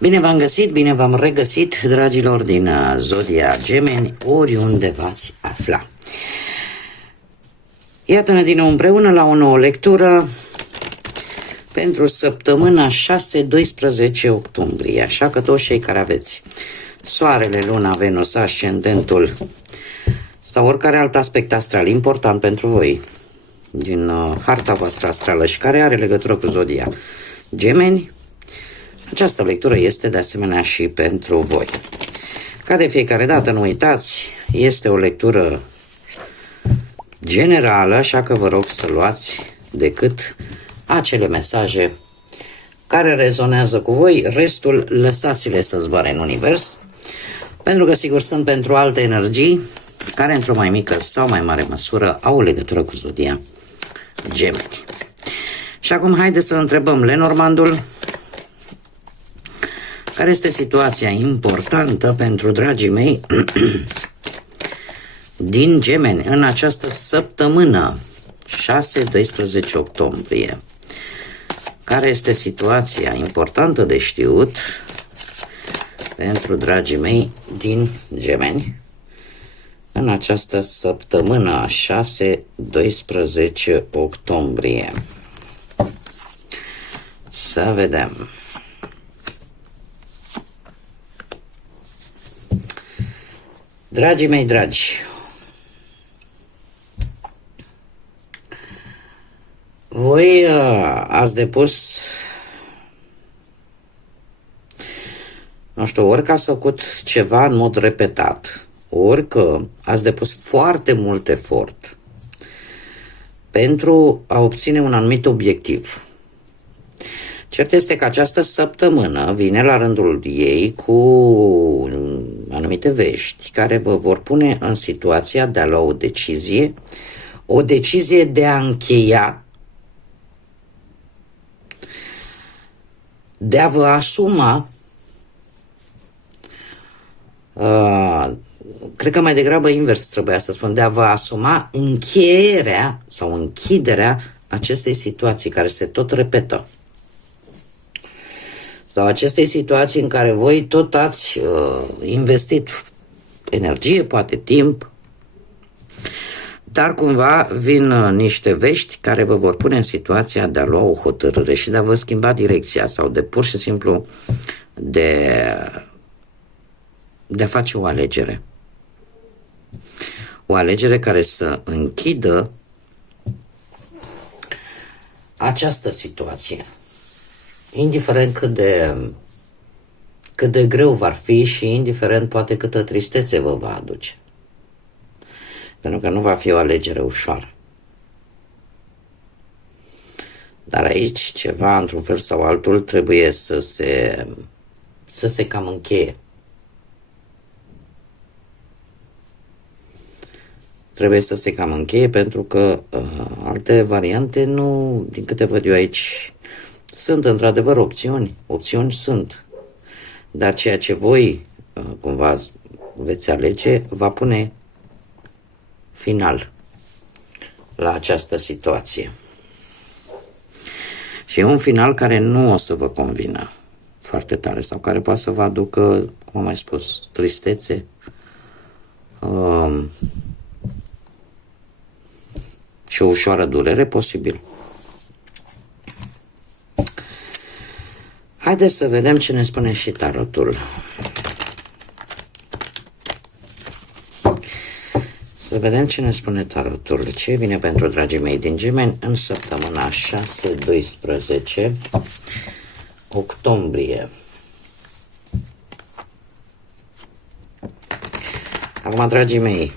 Bine v-am găsit, bine v-am regăsit, dragilor din Zodia Gemeni, oriunde v-ați afla. Iată-ne din nou împreună la o nouă lectură pentru săptămâna 6-12 octombrie. Așa că toți cei care aveți Soarele, Luna, Venus, Ascendentul sau oricare alt aspect astral important pentru voi din harta voastră astrală și care are legătură cu Zodia Gemeni, această lectură este de asemenea și pentru voi. Ca de fiecare dată, nu uitați, este o lectură generală, așa că vă rog să luați decât acele mesaje care rezonează cu voi, restul lăsați-le să zboare în univers, pentru că sigur sunt pentru alte energii care într-o mai mică sau mai mare măsură au o legătură cu Zodia Gemeni. Și acum haideți să întrebăm Lenormandul care este situația importantă pentru dragii mei din Gemeni în această săptămână 6-12 octombrie. Care este situația importantă de știut pentru dragii mei din Gemeni în această săptămână 6-12 octombrie. Să vedem. Dragii mei dragi, voi ați depus, nu știu, ori că ați făcut ceva în mod repetat, ori că ați depus foarte mult efort pentru a obține un anumit obiectiv. Cert este că această săptămână vine la rândul ei cu anumite vești care vă vor pune în situația de a lua o decizie de a încheia, de a vă asuma, cred că mai degrabă invers trebuia să spun, de a vă asuma încheierea sau închiderea acestei situații care se tot repetă. Sau acestei situații în care voi tot ați investit energie, poate timp, dar cumva vin niște vești care vă vor pune în situația de a lua o hotărâre și de a vă schimba direcția sau de pur și simplu de a face o alegere. O alegere care să închidă această situație. Indiferent cât de greu va fi și indiferent poate câtă tristețe vă va aduce. Pentru că nu va fi o alegere ușoară. Dar aici ceva, într-un fel sau altul, trebuie să se cam încheie. Trebuie să se cam încheie pentru că alte variante nu, din câte văd eu aici, sunt într-adevăr opțiuni sunt, dar ceea ce voi cumva veți alege va pune final la această situație. Și e un final care nu o să vă convină foarte tare sau care poate să vă aducă, cum am mai spus, tristețe, și o ușoară durere posibil. Haideți să vedem ce ne spune și tarotul. Să vedem ce ne spune tarotul. Ce vine pentru dragii mei din Gemeni în săptămâna 6-12 octombrie. Acum, dragii mei,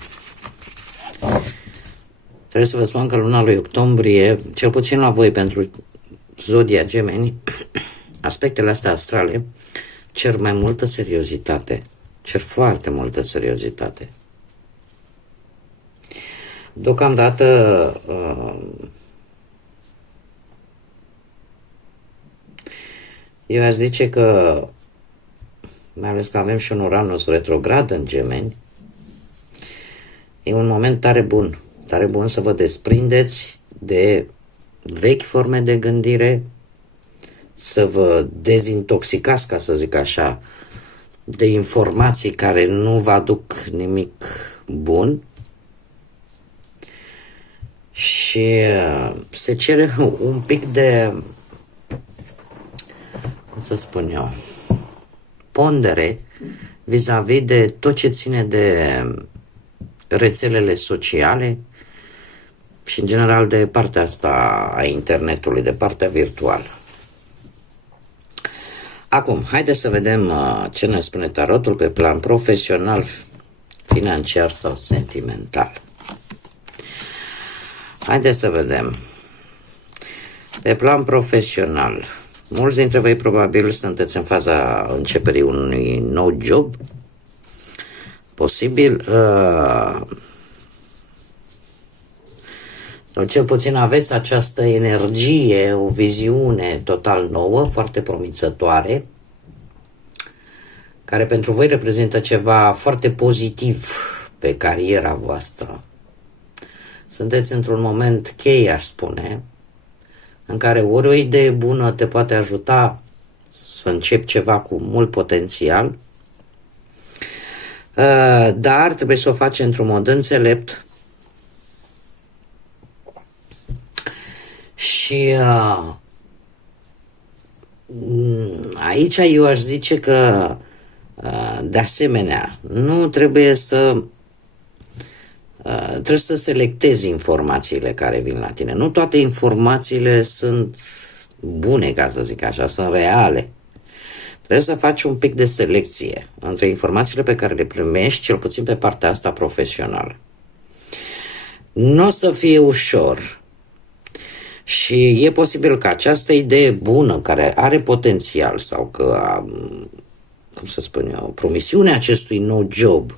trebuie să vă spun că luna lui octombrie, cel puțin la voi pentru Zodia Gemeni, aspectele astea astrale cer mai multă seriozitate, cer foarte multă seriozitate. Deocamdată eu aș zice că, mai ales că avem și un Uranus retrograd în Gemeni, e un moment tare bun să vă desprindeți de vechi forme de gândire, să vă dezintoxicați, ca să zic așa, de informații care nu vă aduc nimic bun. Și se cere un pic de, cum să spun eu, pondere vis-a-vis de tot ce ține de rețelele sociale și în general de partea asta a internetului, de partea virtuală. Acum, haideți să vedem ce ne spune tarotul pe plan profesional, financiar sau sentimental. Haideți să vedem. Pe plan profesional, mulți dintre voi probabil sunteți în faza începerii unui nou job. Posibil, sau cel puțin aveți această energie, o viziune total nouă, foarte promițătoare, care pentru voi reprezintă ceva foarte pozitiv pe cariera voastră. Sunteți într-un moment cheie, aș spune, în care ori o idee bună te poate ajuta să începi ceva cu mult potențial, dar trebuie să o faci într-un mod înțelept și aici eu aș zice că de asemenea nu trebuie să trebuie să selectezi informațiile care vin la tine. Nu toate informațiile sunt bune, ca să zic așa, sunt reale. Trebuie să faci un pic de selecție între informațiile pe care le primești, cel puțin pe partea asta profesională. Nu o să fie ușor și e posibil că această idee bună, care are potențial, sau că, cum să spun eu, promisiunea acestui nou job,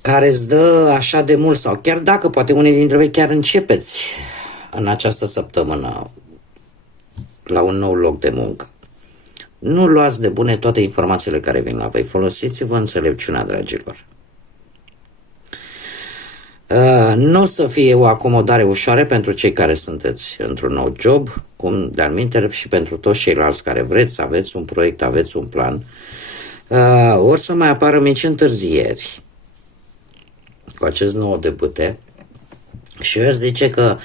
care îți dă așa de mult, sau chiar dacă poate unii dintre voi chiar începeți în această săptămână la un nou loc de muncă. Nu luați de bune toate informațiile care vin la voi. Folosiți-vă înțelepciunea, dragilor. Nu o să fie o acomodare ușoară pentru cei care sunteți într-un nou job, cum de-al minteri și pentru toți ceilalți care vreți să aveți un proiect, aveți un plan. Or să mai apară mici întârzieri cu acest nou debute și eu aș zice că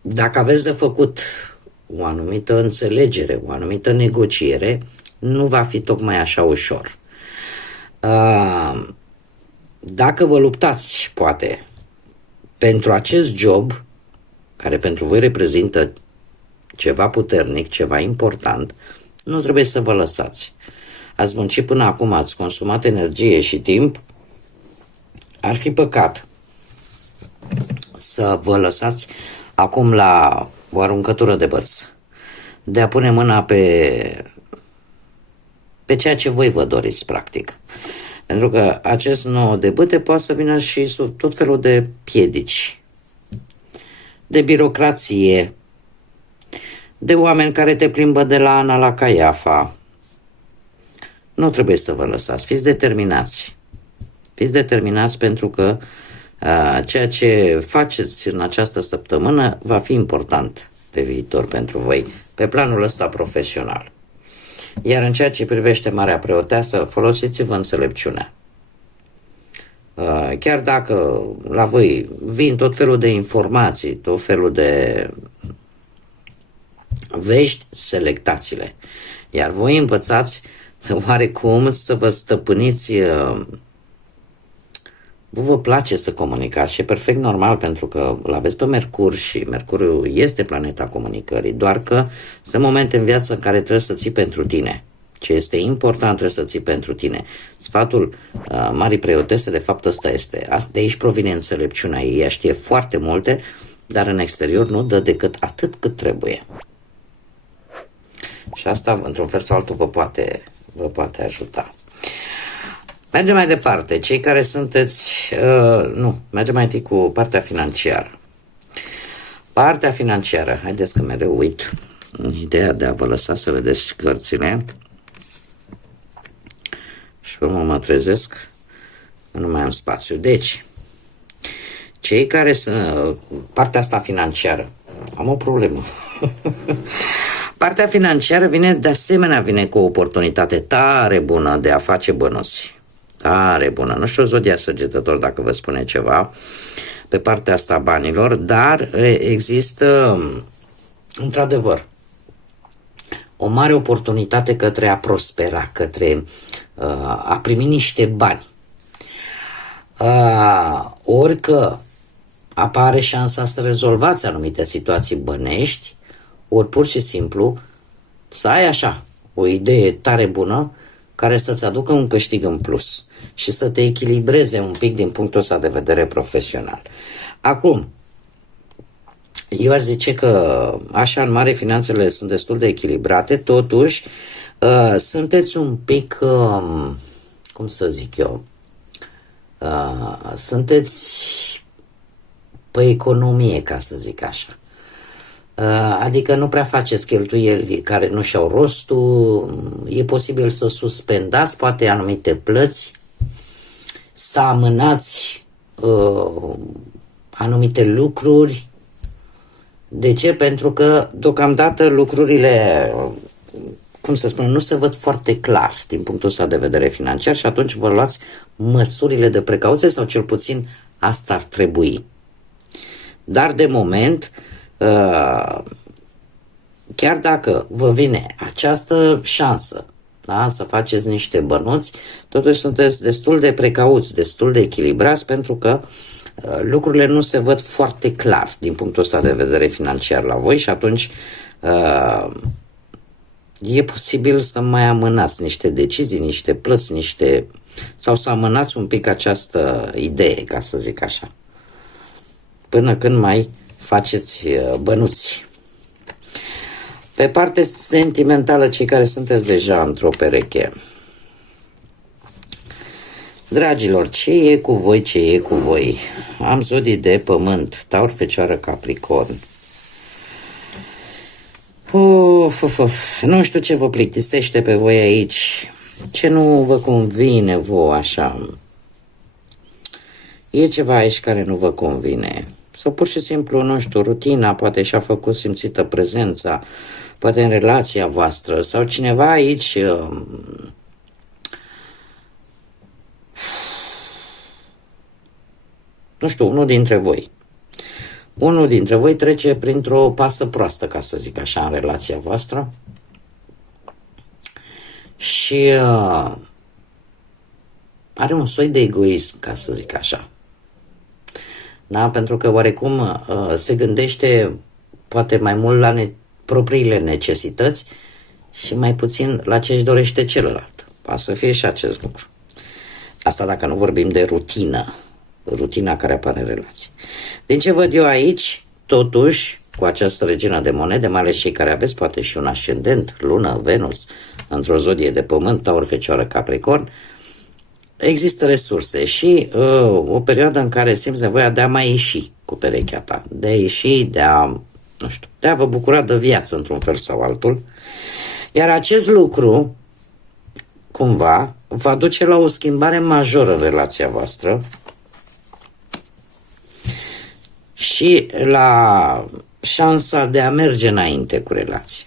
dacă aveți de făcut o anumită înțelegere, o anumită negociere, nu va fi tocmai așa ușor. Dacă vă luptați, poate, pentru acest job, care pentru voi reprezintă ceva puternic, ceva important, nu trebuie să vă lăsați. Ați muncit până acum, ați consumat energie și timp, ar fi păcat să vă lăsați acum la o aruncătură de băț, de a pune mâna pe ceea ce voi vă doriți, practic. Pentru că acest nou debute poate să vină și sub tot felul de piedici, de birocrație, de oameni care te plimbă de la Ana la Caiafa. Nu trebuie să vă lăsați, fiți determinați. Fiți determinați pentru că ceea ce faceți în această săptămână va fi important pe viitor pentru voi, pe planul ăsta profesional. Iar în ceea ce privește Marea Preoteasă, folosiți-vă înțelepciunea. Chiar dacă la voi vin tot felul de informații, tot felul de vești, selectați-le. Iar voi învățați oarecum să vă stăpâniți. Vă place să comunicați și e perfect normal, pentru că îl aveți pe Mercur și Mercurul este planeta comunicării, doar că sunt momente în viață în care trebuie să ții pentru tine. Ce este important trebuie să ții pentru tine. Sfatul Marii Preotese, de fapt, ăsta este. De aici provine înțelepciunea ei. Ea știe foarte multe, dar în exterior nu dă decât atât cât trebuie. Și asta, într-un fel sau altul, vă poate ajuta. Mergem mai departe. Cei care sunteți... mergem mai întâi cu partea financiară. Partea financiară. Haideți că mereu uit ideea de a vă lăsa să vedeți cărțile. Și pe mă trezesc că nu mai am spațiu. Deci, cei care sunt... Partea asta financiară. am o problemă. Partea financiară vine cu o oportunitate tare bună de a face bănuți. Tare bună. Nu știu, zodia Săgetător, dacă vă spune ceva pe partea asta a banilor, dar există, într-adevăr, o mare oportunitate către a prospera, către a primi niște bani. Ori că apare șansa să rezolvați anumite situații bănești, ori pur și simplu să ai așa o idee tare bună care să-ți aducă un câștig în plus și să te echilibreze un pic din punctul ăsta de vedere profesional. Acum, eu aș zice că așa în mare finanțele sunt destul de echilibrate, totuși sunteți un pic, cum să zic eu, sunteți pe economie, ca să zic așa. Adică nu prea faceți cheltuieli care nu și-au rostul, e posibil să suspendați poate anumite plăți, să amânați anumite lucruri. De ce? Pentru că deocamdată lucrurile, cum să spun, nu se văd foarte clar din punctul ăsta de vedere financiar și atunci vă luați măsurile de precauție sau cel puțin asta ar trebui. Dar de moment, chiar dacă vă vine această șansă, da, să faceți niște bănuți, totuși sunteți destul de precauți, destul de echilibrați, pentru că lucrurile nu se văd foarte clar din punctul ăsta de vedere financiar la voi și atunci e posibil să mai amânați niște decizii, niște plăți, sau să amânați un pic această idee, ca să zic așa, până când mai faceți bănuți. Pe parte sentimentală, cei care sunteți deja într-o pereche, dragilor, ce e cu voi, ce e cu voi? Am zodii de pământ, Taur, Fecioară, Capricorn. Nu știu ce vă plictisește pe voi aici, ce nu vă convine vouă așa. E ceva aici care nu vă convine. Sau pur și simplu, nu știu, rutina poate și-a făcut simțită prezența, poate în relația voastră, sau cineva aici nu știu, unul dintre voi trece printr-o pasă proastă, ca să zic așa, în relația voastră și are un soi de egoism, ca să zic așa. Da? Pentru că oarecum se gândește poate mai mult la propriile necesități și mai puțin la ce își dorește celălalt. Poate să fie și acest lucru. Asta dacă nu vorbim de rutina care apare în relație. Din ce văd eu aici, totuși, cu această regină de monede, mai ales cei care aveți poate și un ascendent, lună, Venus, într-o zodie de pământ, Taur, Fecioară, Capricorn, există resurse și o perioadă în care simți nevoia de a mai ieși cu perechea ta, de a ieși, de a vă bucura de viață într-un fel sau altul. Iar acest lucru, cumva, va duce la o schimbare majoră în relația voastră și la șansa de a merge înainte cu relația.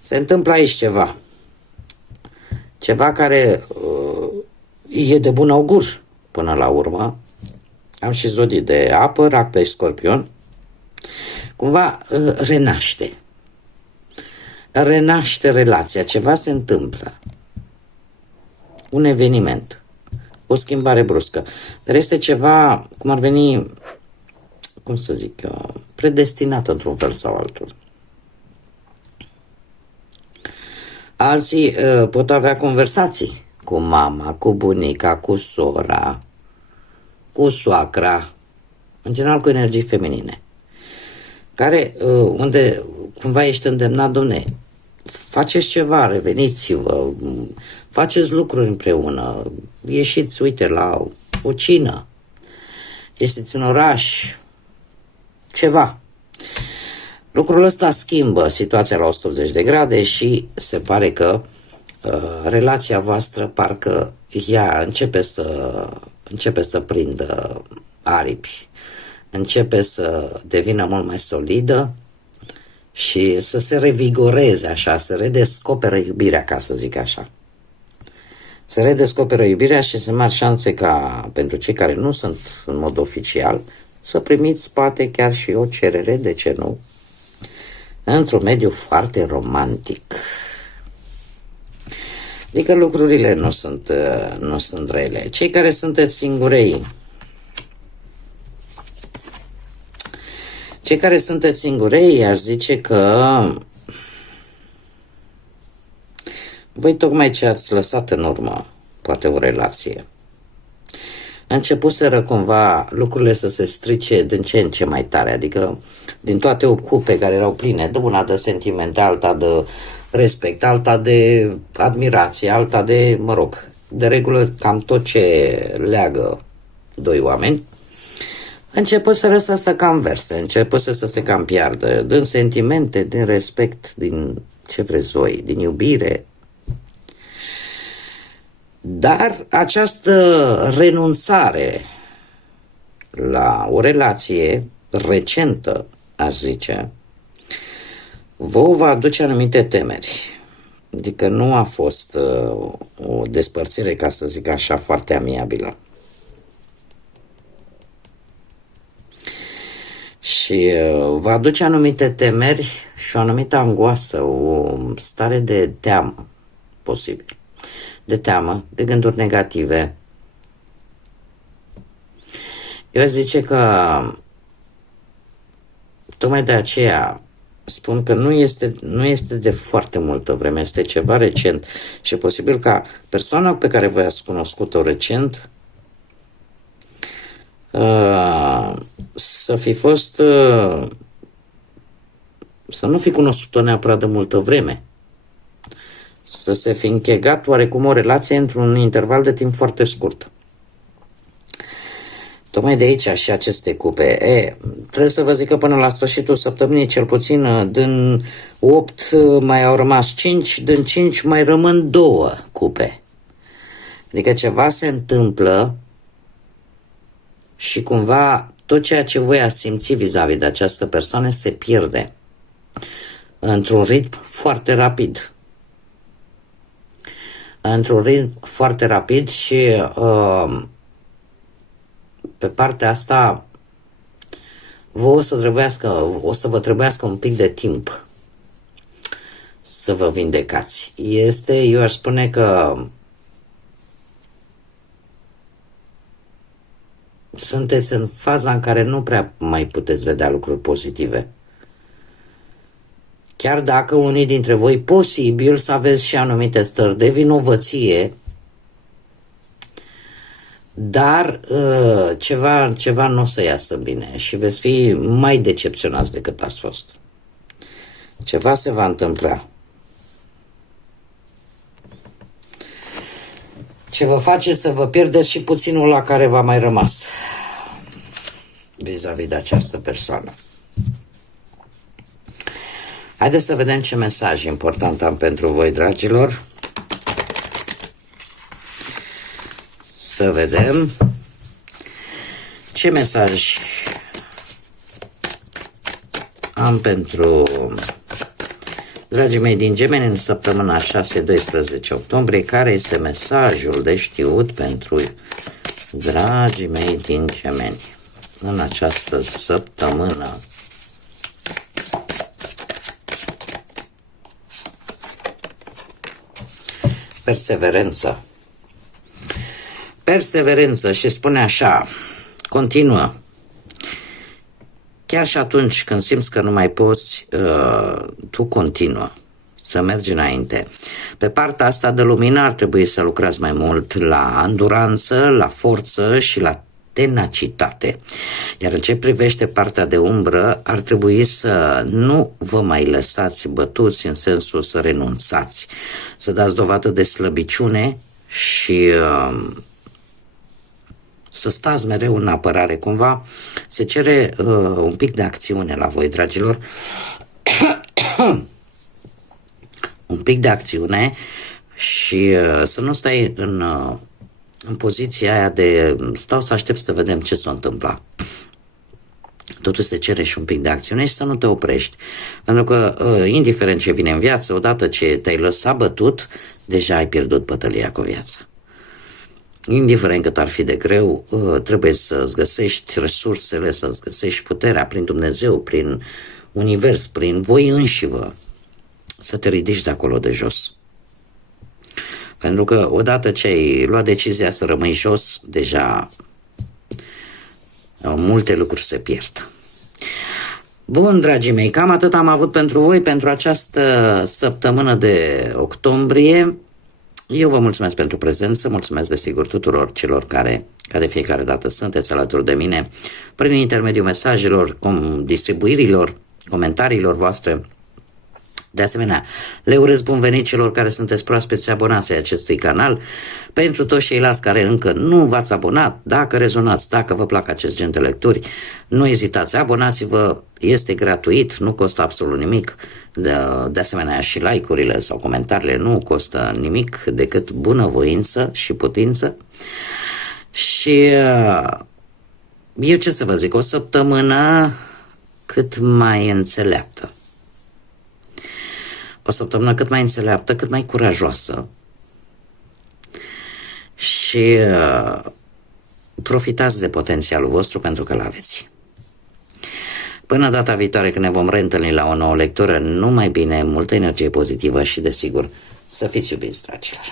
Se întâmplă aici ceva care e de bun augur până la urmă. Am și zodii de apă, Rac pe Scorpion. Cumva renaște relația, ceva se întâmplă. Un eveniment, o schimbare bruscă. Dar este ceva, cum ar veni, cum să zic eu, predestinat într-un fel sau altul. Alții pot avea conversații cu mama, cu bunica, cu sora, cu soacra, în general cu energii feminine, care, unde cumva ești îndemnat, domne, faceți ceva, reveniți-vă, faceți lucruri împreună, ieșiți, uite, la o cină, ieșiți în oraș, ceva. Lucrul ăsta schimbă situația la 180 de grade și se pare că relația voastră parcă ea începe să prindă aripi. începe să devină mult mai solidă și să se revigoreze așa, să redescopere iubirea, ca să zic așa. Se redescoperă iubirea și sunt mari șanse ca pentru cei care nu sunt în mod oficial să primiți poate chiar și o cerere, de ce nu, într-un mediu foarte romantic. Adică lucrurile nu sunt rele. Cei care sunteți singurei, aș zice că voi tocmai ce ați lăsat în urmă, poate o relație, începuseră cumva lucrurile să se strice din ce în ce mai tare, adică din toate 8 cupe care erau pline, de una de sentiment, alta de respect, alta de admirație, alta de, de regulă cam tot ce leagă doi oameni, începuseră să se cam verse, începuseră să se cam piardă, din sentimente, din respect, din ce vreți voi, din iubire. Dar această renunțare la o relație recentă, aș zice, vă va aduce anumite temeri. Adică nu a fost o despărțire, ca să zic așa, foarte amiabilă. Și va aduce anumite temeri și o anumită angoasă, o stare de teamă, posibil. De teamă, de gânduri negative. Eu zice că tocmai de aceea spun că nu este de foarte multă vreme, este ceva recent și e posibil ca persoana pe care voi ați cunoscut-o recent să fi fost, să nu fi cunoscut-o neapărat de multă vreme, să se fi închegat oarecum o relație într-un interval de timp foarte scurt. Tocmai de aici și aceste cupe. Trebuie să vă zic că până la sfârșitul săptămânii, cel puțin, din 8 mai au rămas 5, din 5 mai rămân 2 cupe. Adică ceva se întâmplă și cumva tot ceea ce voi ați simți vis-a-vis de această persoană se pierde într-un ritm foarte rapid. Într-un ritm foarte rapid și pe partea asta o să vă trebuiască un pic de timp să vă vindecați. Eu aș spune că sunteți în faza în care nu prea mai puteți vedea lucruri pozitive. Chiar dacă unii dintre voi posibil să aveți și anumite stări de vinovăție, dar ceva nu o să iasă bine și veți fi mai decepționați decât ați fost. Ceva se va întâmpla. Ce vă face să vă pierdeți și puținul la care v-a mai rămas vis-a-vis de această persoană. Haideți să vedem ce mesaj important am pentru voi, dragilor. Să vedem ce mesaj am pentru dragii mei din Gemeni în săptămâna 6-12 octombrie. Care este mesajul de știut pentru dragii mei din Gemeni în această săptămână? Perseverență și spune așa, continuă. Chiar și atunci când simți că nu mai poți, tu continuă să mergi înainte. Pe partea asta de lumină ar trebui să lucrați mai mult la anduranță, la forță și la tenacitate. Iar în ce privește partea de umbră, ar trebui să nu vă mai lăsați bătuți, în sensul să renunțați, să dați dovadă de slăbiciune și să stați mereu în apărare. Cumva se cere un pic de acțiune la voi, dragilor. Un pic de acțiune și să nu stai în poziția aia de stau să aștept să vedem ce s-o întâmpla. totuși se cere și un pic de acțiune și să nu te oprești. Pentru că, indiferent ce vine în viață, odată ce te-ai lăsat bătut, deja ai pierdut bătălia cu viața. Indiferent cât ar fi de greu, trebuie să-ți găsești resursele, să-ți găsești puterea prin Dumnezeu, prin univers, prin voi înșivă, să te ridici de acolo de jos. Pentru că odată ce ai luat decizia să rămâi jos, deja multe lucruri se pierd. Bun, dragii mei, cam atât am avut pentru voi pentru această săptămână de octombrie. Eu vă mulțumesc pentru prezență, mulțumesc desigur tuturor celor care, ca de fiecare dată, sunteți alături de mine prin intermediul mesajelor, distribuirilor, comentariilor voastre. De asemenea, le urez bun venit celor care sunteți proaspeți abonați ai acestui canal. Pentru toți ceilalți care încă nu v-ați abonat, dacă rezonați, dacă vă plac acest gen de lecturi, nu ezitați, abonați-vă, este gratuit, nu costă absolut nimic. De asemenea, și like-urile sau comentariile nu costă nimic decât bunăvoință și putință. Și eu ce să vă zic, o săptămână cât mai înțeleaptă. O săptămână cât mai înțeleaptă, cât mai curajoasă. Și profitați de potențialul vostru pentru că l-aveți. Până data viitoare când ne vom reîntâlni la o nouă lectură, numai bine, multă energie pozitivă și desigur să fiți iubiți, dragilor.